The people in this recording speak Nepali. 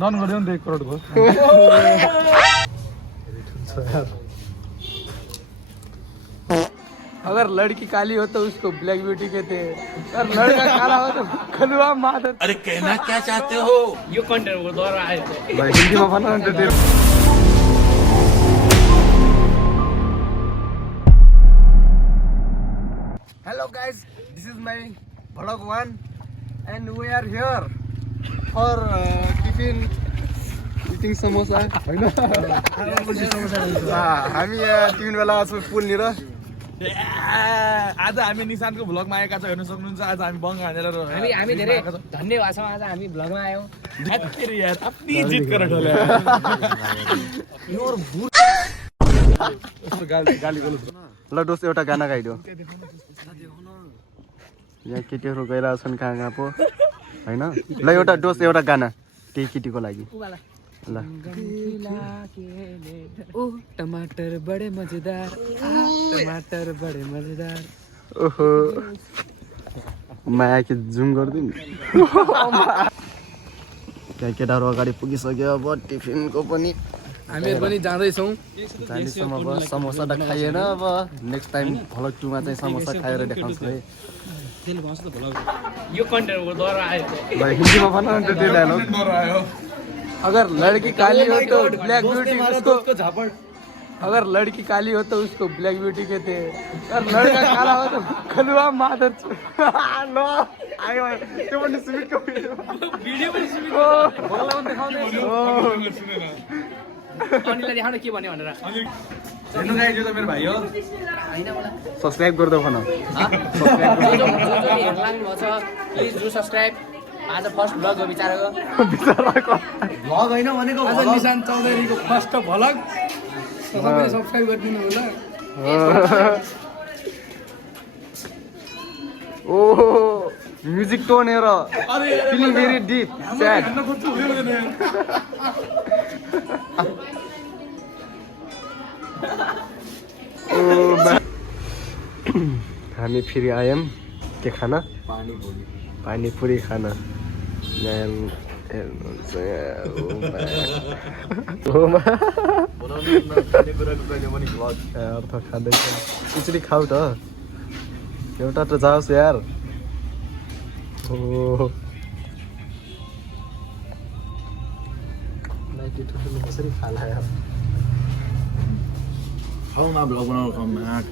डन गरिदियो नि त 1 करोड भयो अगर लड़की काली हो तो उसको ब्लैक ब्यूटी कहते हैं और लड़का काला हो तो खलुआ मादर। अरे कहना क्या चाहते हो? यो कन्टेन्ट को द्वारा आयो भाइ हिन्दीमा भन न त त्यो Hello guys, this is my vlog 1 and we are here for tiffin eating samosa हैन हामी तिन बेला छौं पुलनिर आज हामी निशान्तको भ्लगमा आएका छौं हेर्न सक्नुहुन्छ आज हामी बङ हानेर हामी धेरै धन्यवाद छौं आज हामी भ्लगमा आयौं फेरि यार अपनी जित गरेर ढोले गाली बोल्नु ल दोस्त एउटा गाना गाइदियो यहाँ केटीहरू गइरहेको छन् कहाँ पो हैन ल एउटा दोस्त एउटा गाना त्यही केटीको लागि ल ओ टमाटर बडे मजेदार टमाटर बडे मजेदार ओहो माया के जुम गर्दिन त्यहाँ केटाहरू अगाडि पुगिसक्यो अब टिफिनको पनि हामीहरु पनि जाँदै छौं जानेसम्म अब समोसा त खाइएन अब नेक्स्ट टाइम भ्लग 2 मा चाहिँ समोसा खाएर देखाउँछु है यो कन्टेन्ट को द्वारा आयो भाइ हिन्दीमा भन न त त्यो डायलग अगर लड़की काली हो तो ब्लैक ब्यूटी उसको अगर लड़की काली हो तो उसको ब्लैक ब्यूटी कहते हैं और लड़का काला हो तो खलुआ मादर लो आयो त्यो पनि सुमितको भिडियो पनि सुमित भगवान देखाउने अनिलले देखाउन के भन्यो भनेर हेर्नु गाइज त मेरो भाइ हो सब्स्क्राइब गर्दै भन जो हेर्लाङ भछ प्लिज डु सब्स्क्राइब आज फर्स्ट भ्लग हो बिचाराको भ्लग हैन भनेको आज निशान्त चौधरीको फर्स्ट भ्लग सबैले सब्स्क्राइब गरिदिनु होला ओ म्युजिक टोन हेर फिलिङ भेरी डीप सैड हामी फेरि आयौँ के खाना पानीपुरी खाना अर्थ खाँदैछ खिचडी खाऊ त एउटा त जाओस् यार ओ कसरी खाला यार खाऊ न भ्लग बनाउनु यार